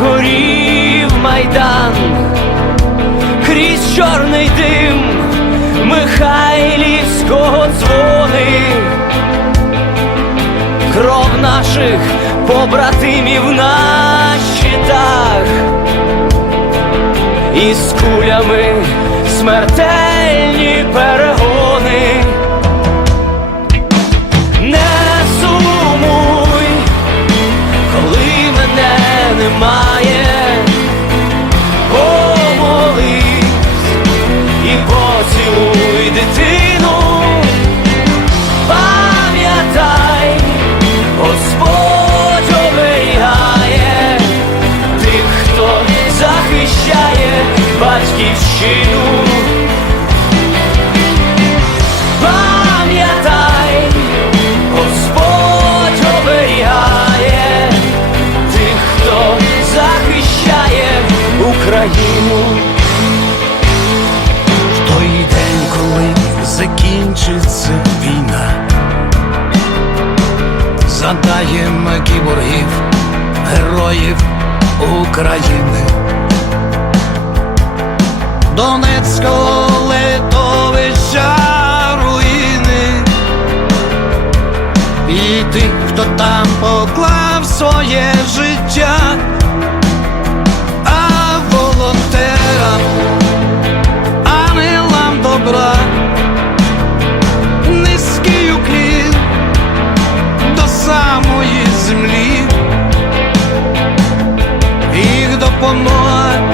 горів майдан, крізь чорний дим Михайлівського дзвони, кров наших побратимів на щитах, і з кулями смертельні перегони. Батьківщину. Пам'ятай, Господь тих, хто захищає Україну. В той день, коли закінчиться війна, задаємо кіборгів, героїв України, Донецького литовища руїни, і тих, хто там поклав своє життя, а волонтерам ангелам добра, самої землі, їх допомога,